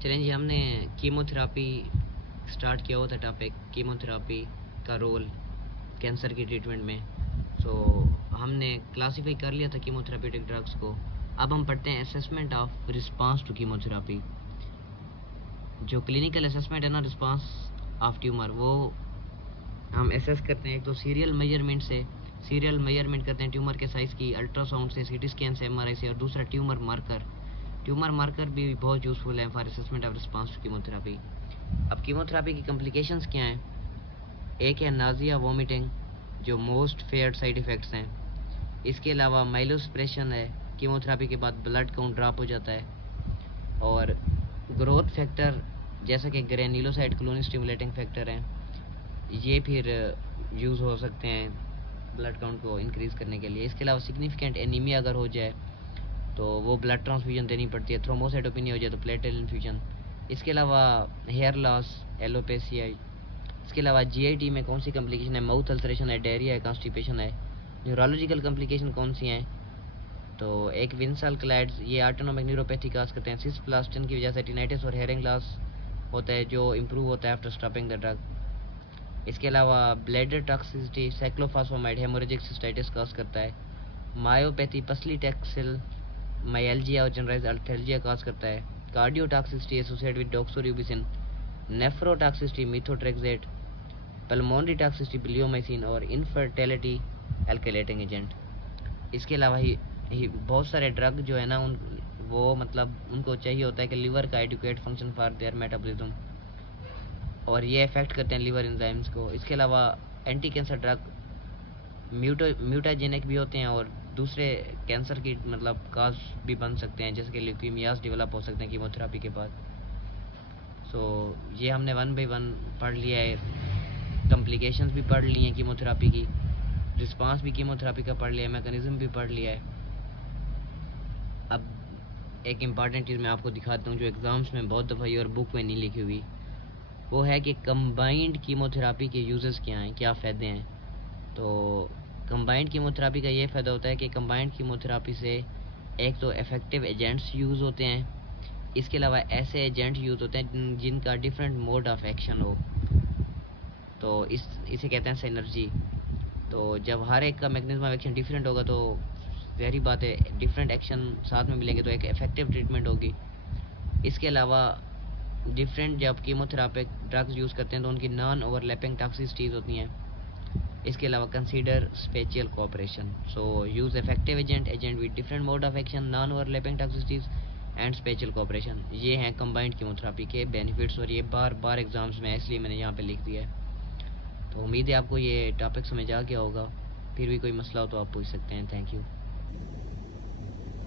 चलें जी, हमने chemotherapy start किया हुआ था टॉपिक, कीमोथेरापी का रोल कैंसर की ट्रीटमेंट में। सो हमने क्लासीफाई कर लिया था कीमोथेरापेटिक ड्रग्स को। अब हम पढ़ते हैं assessment of response to chemotherapy. जो क्लिनिकल असेसमेंट है ना रिस्पांस ऑफ ट्यूमर, वो हम एसेस करते हैं। एक तो सीरियल मेजरमेंट करते हैं ट्यूमर के साइज़ की अल्ट्रासाउंड से, सीटी स्कैन से, एमआरआई से, और दूसरा ट्यूमर मार्कर भी बहुत यूज़फुल है for assessment of response to chemotherapy. अब कीमोथेरापी की कॉम्प्लिकेशंस क्या हैं? एक है नाजिया वोमिटिंग, जो मोस्ट फेयर्ड साइड इफ़ेक्ट्स हैं। इसके अलावा माइलोसप्रेशन है, कीमोथेरापी के बाद ब्लड काउंट ड्रॉप हो जाता है। और ग्रोथ फैक्टर जैसा कि ग्रेन्युलोसाइट कॉलोनी स्टिमुलेटिंग फैक्टर हैं, ये फिर यूज़ हो सकते हैं ब्लड काउंट को इंक्रीज़ करने के लिए। इसके अलावा सिग्निफिकेंट एनीमिया अगर हो जाए तो वो ब्लड ट्रांसफ्यूजन देनी पड़ती है। थ्रोम्बोसाइटोपेनिया हो जाए तो प्लेटलेट इन्फ्यूजन। इसके अलावा हेयर लॉस, एलोपेसिया। इसके अलावा जीआईटी में कौन सी कॉम्प्लिकेशन है? माउथ अल्सरेशन है, डायरिया है, कॉन्स्टिपेशन है। न्यूरोलॉजिकल कॉम्प्लिकेशन कौन सी हैं? तो एक विंसल क्लैड्स, ये ऑटोनोमिक न्यूरोपैथी काज करते हैं। सिस्प्लास्टिन की वजह से टिनाइटिस और हेयरिंग लॉस होता है, जो इम्प्रूव होता है आफ्टर स्टॉपिंग द ड्रग। इसके अलावा bladder toxicity, cyclophosphamide haemorrhagic cystitis cause करता है। मायोपैथी, पसली टैक्सिल माइल्जिया और जनरलाइज अल्थेल्जिया काज करता है। Cardiotoxicity associated with doxorubicin. Nephrotoxicity methotrexate. Pulmonary toxicity bleomycin. और इनफर्टिलिटी एल्केलेटिंग एजेंट। इसके अलावा ही बहुत सारे ड्रग जो है ना वो मतलब उनको चाहिए होता है कि लिवर का adequate function for their metabolism, और ये इफेक्ट करते हैं लिवर एंजाइम्स को। इसके अलावा एंटी कैंसर ड्रग म्यूटाजेनिक भी होते हैं और दूसरे कैंसर की मतलब काज भी बन सकते हैं, जैसे कि ल्यूकीमियाज डेवलप हो सकते हैं कीमोथेरापी के बाद। सो ये हमने वन बाई वन पढ़ लिया है। कॉम्प्लिकेशंस भी पढ़ ली हैं कीमोथेरापी की, रिस्पांस भी कीमोथेरापी का पढ़ लिया है, मैकेनिज्म भी पढ़ लिया है। अब एक इम्पॉर्टेंट चीज़ मैं आपको दिखाता हूँ जो एग्ज़ाम्स में बहुत दफ़ा और बुक में नहीं लिखी हुई, वो है कि कंबाइंड कीमोथेरापी के यूजेस क्या हैं, क्या फ़ायदे हैं। तो कंबाइंड कीमोथेरापी का ये फ़ायदा होता है कि कंबाइंड कीमोथेरापी से एक तो इफ़ेक्टिव एजेंट्स यूज़ होते हैं, इसके अलावा ऐसे एजेंट यूज़ होते हैं जिनका डिफरेंट मोड ऑफ एक्शन हो, तो इसे कहते हैं सिनर्जी। तो जब हर एक का मैकेनिज्म ऑफ एक्शन डिफरेंट होगा तो ज़ाहिर बात है डिफरेंट एक्शन साथ में मिलेंगे तो एक इफ़ेक्टिव ट्रीटमेंट होगी। इसके अलावा डिफरेंट जब कीमोथेरापिक ड्रग्स यूज़ करते हैं तो उनकी नॉन ओवरलैपिंग टॉक्सिसिटीज़ होती हैं। इसके अलावा consider spatial cooperation, so use effective agent with different mode of action, non overlapping toxicities and special cooperation. ये हैं कंबाइंड कीमोथेरापी के बेनिफिट्स, और ये बार बार एग्जाम्स में इसलिए मैंने यहाँ पे लिख दिया है। तो उम्मीद है आपको ये टॉपिक समझ आ गया होगा। फिर भी कोई मसला हो तो आप पूछ सकते हैं। Thank you.